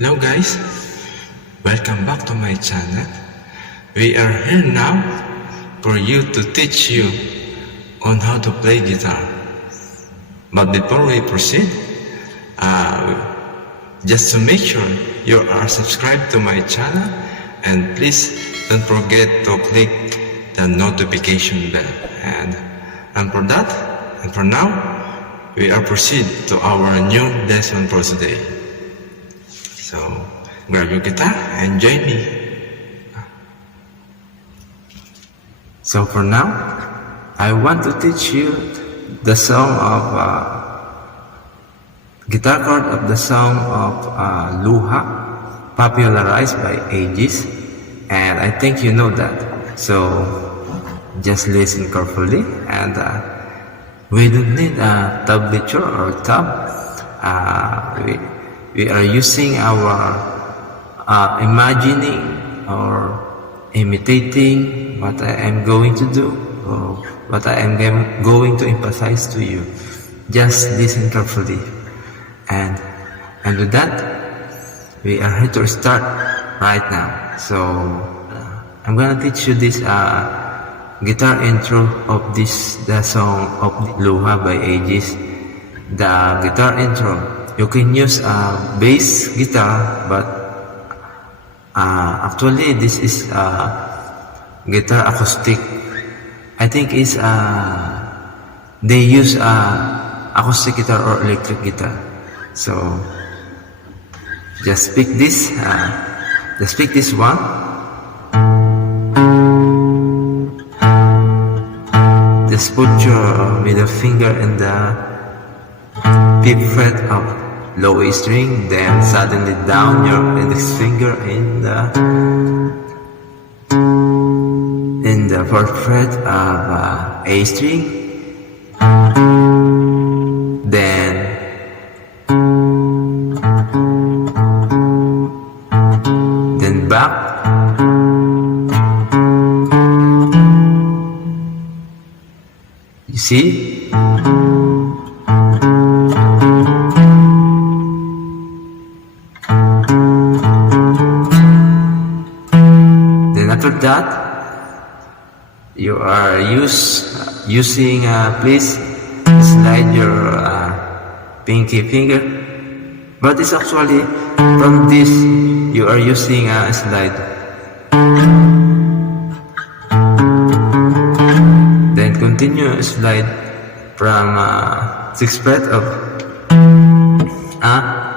Hello guys, welcome back to my channel. We are here now for you to teach you on how to play guitar. But before we proceed, just to make sure you are subscribed to my channel, and please don't forget to click the notification bell. And for now, we are proceed to our new lesson for today. So grab your guitar and join me. So for now, I want to teach you the song of guitar chord of the song of Luha, popularized by AEGIS, and I think you know that. So just listen carefully, and we don't need a tablature or tab. We are using our imagining or imitating what I am going to do, or what I am going to emphasize to you. Just listen carefully, and with that, we are here to start right now. So I'm gonna teach you this guitar intro of the song of Luha by AEGIS. The guitar intro, you can use a bass guitar, but actually this is guitar acoustic. I think it's they use acoustic guitar or electric guitar. So just pick this one. Just put your middle finger in the 5th fret of low A string, then suddenly down your index finger in the 4th fret of A string, then back, you see? After that, you are using please slide your pinky finger, but it's actually from this you are using a slide, then continue slide from 6th fret of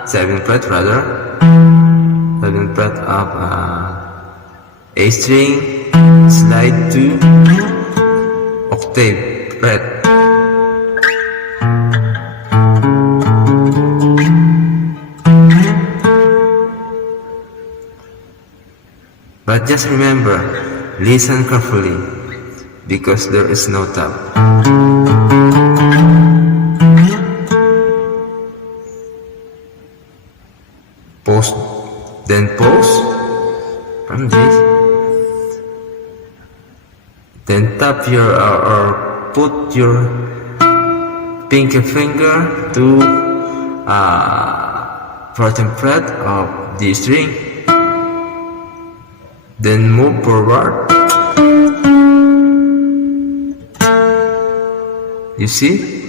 7th fret rather, 7th fret of A string, slide to octave fret. But just remember, listen carefully, because there is no tab. Pause, then pause from this. Then tap your or put your pinky finger to 14th fret of the string. Then move forward. You see?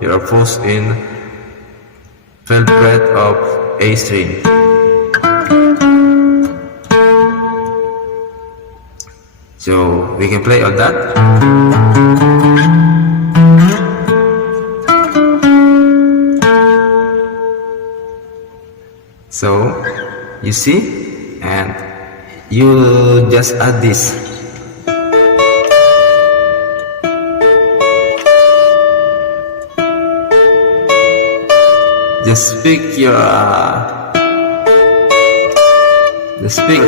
Your pulse in 12th fret of A string. So we can play all that. So you see, and you just add this. Just pick your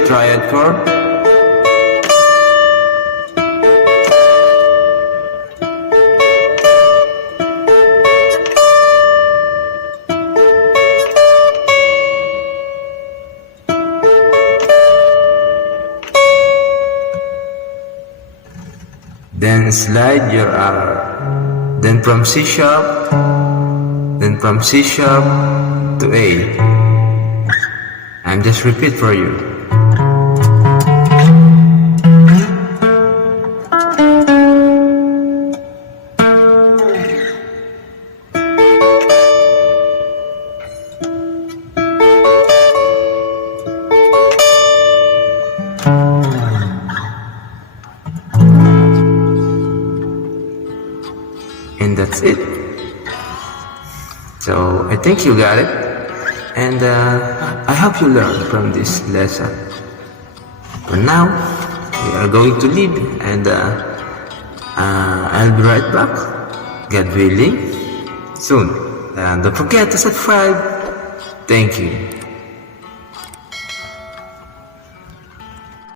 triad chord, then slide your R, then from C sharp, then from C sharp to A. I'm just repeat for you. And that's it. So I think you got it, and I hope you learned from this lesson. For now, we are going to leave, and I'll be right back, God willing, soon. And don't forget to subscribe. Thank you.